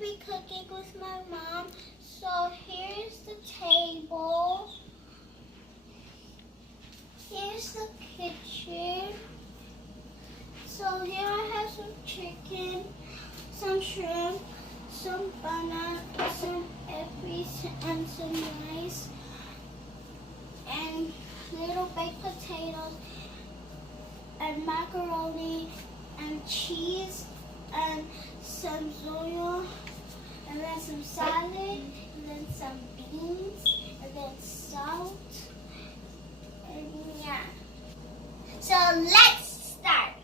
be cooking with my mom. So here's the table. Here's the kitchen. So here I have some chicken, some shrimp, some banana, some eggs, and some rice, and little baked potatoes, and macaroni, and cheese, and some zoya, and then some salad, and then some beans, and then salt, and yeah. So let's start.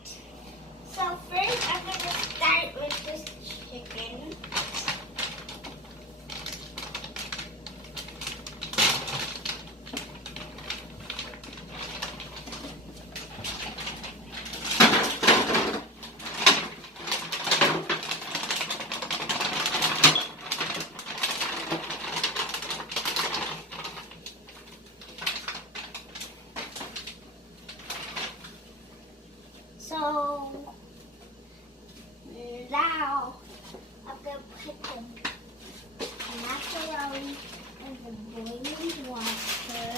So first I'm going to start with this chicken. So now I'm going to put the macaroni in the boiling water.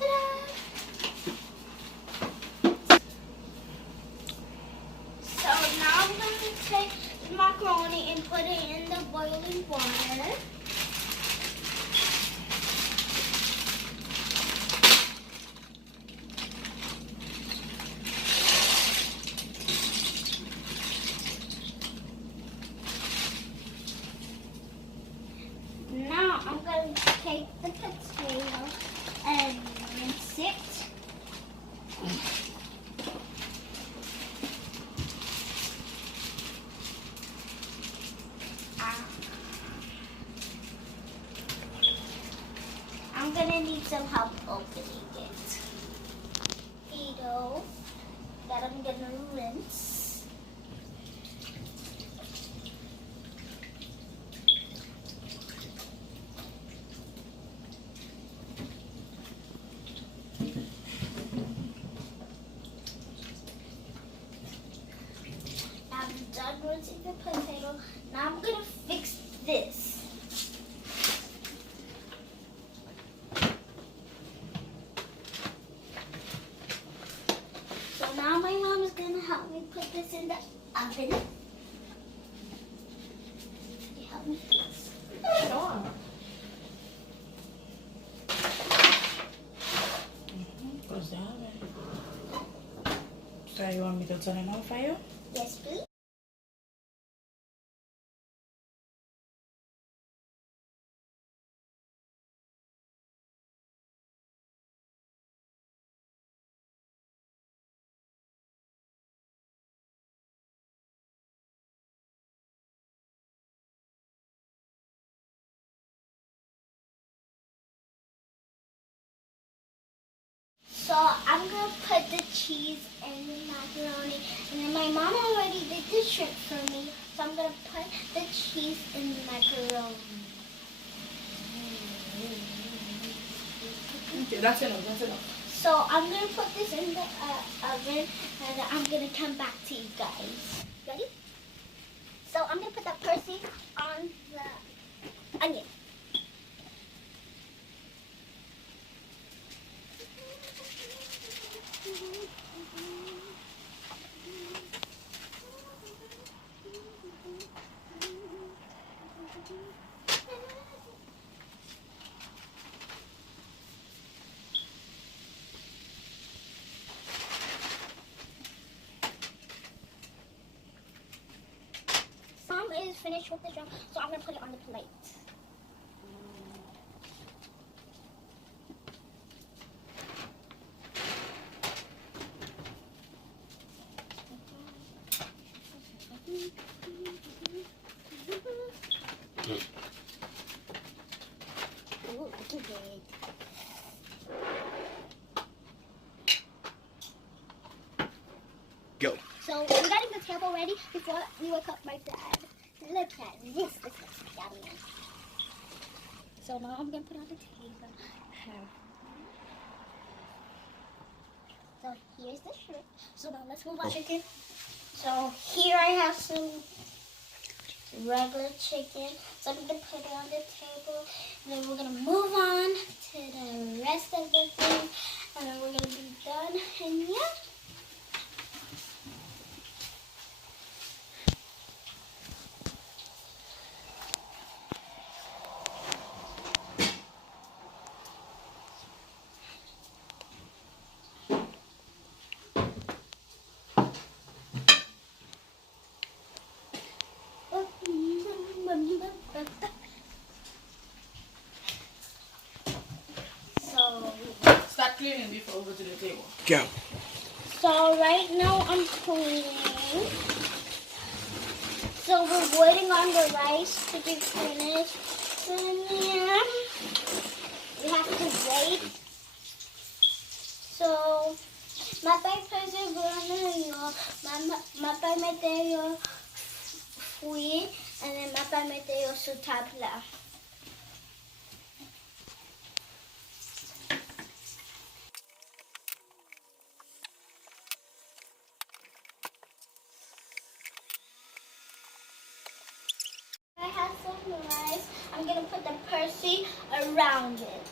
Ta-da! So now I'm going to take the macaroni and put it in the boiling water. Now I'm going to take the potato and rinse it. I'm going to need some help opening it. Potato that I'm going to rinse. I'm done rinsing the potato. Now I'm going to fix this. So now my mom is going to help me put this in the oven. Can you help me please? Sure. Close the oven. So you want me to turn it on for you? Yes, please. So I'm going to put the cheese and the macaroni. And then my mom already did the shrimp for me. So I'm going to put the cheese in the macaroni. Okay, that's enough, that's enough. So I'm going to put this in the oven and I'm going to come back to you guys. Ready? So I'm going to put the Percy on the onion. Mom is finished with the job, so I'm going to put it on the plate. Ooh, looking good. Go. So we're getting the table ready before we wake up my dad. Look at this. This looks yummy. So now I'm going to put on the table. So here's the shrimp. So now let's move on chicken. So here I have some regular chicken. So I'm gonna put it on the table, and then we're gonna move on to the rest of the things, and then we're gonna be done. And yeah. Start cleaning before we go to the table. Go. So right now I'm cleaning. So we're waiting on the rice to be finished. And yeah, we have to wait. So mapay pwede bueno mapay meteo fui and then mapay meteo su tabla. I have some rice. I'm gonna put the Percy around it.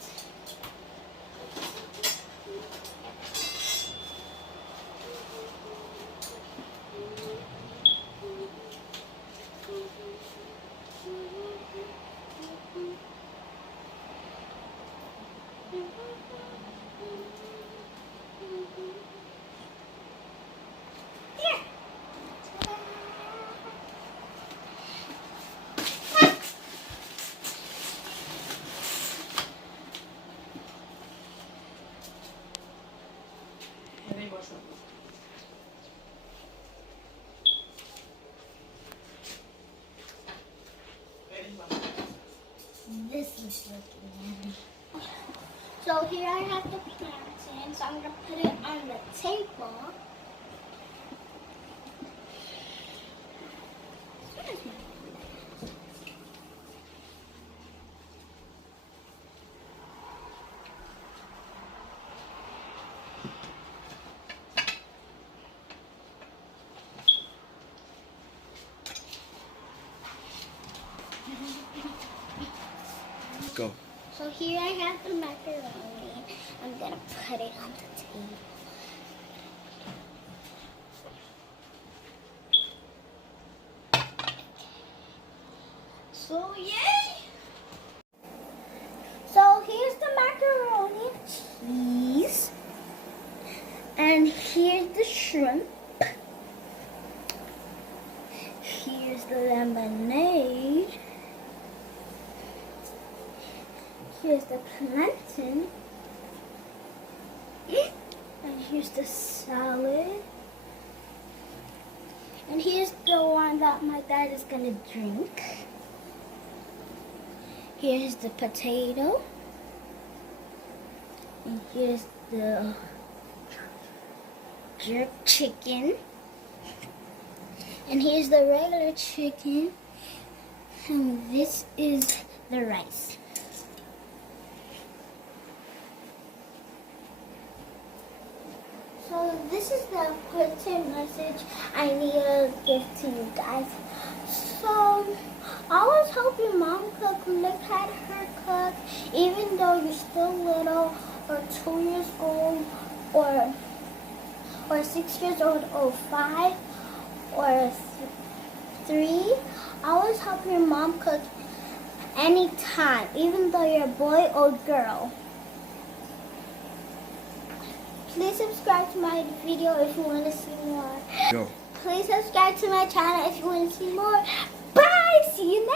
This is looking yummy. So here I have the plantain, so I'm going to put it on the table. Go. So here I have the macaroni. I'm going to put it on the table. So yay! So here's the macaroni and cheese. And here's the shrimp. Here's the lemonade. Here's the plantain. And here's the salad. And here's the one that my dad is gonna drink. Here's the potato. And here's the jerk chicken. And here's the regular chicken. And this is the rice. So this is the important message I need to give to you guys. So I always hope your mom cook. Look at her cook, even though you're still little, or 2 years old, or 6 years old, or 5, or 3. I always hope your mom cook anytime, even though you're a boy or girl. Please subscribe to my video if you want to see more. Go. Please subscribe to my channel if you want to see more. Bye! See you next time.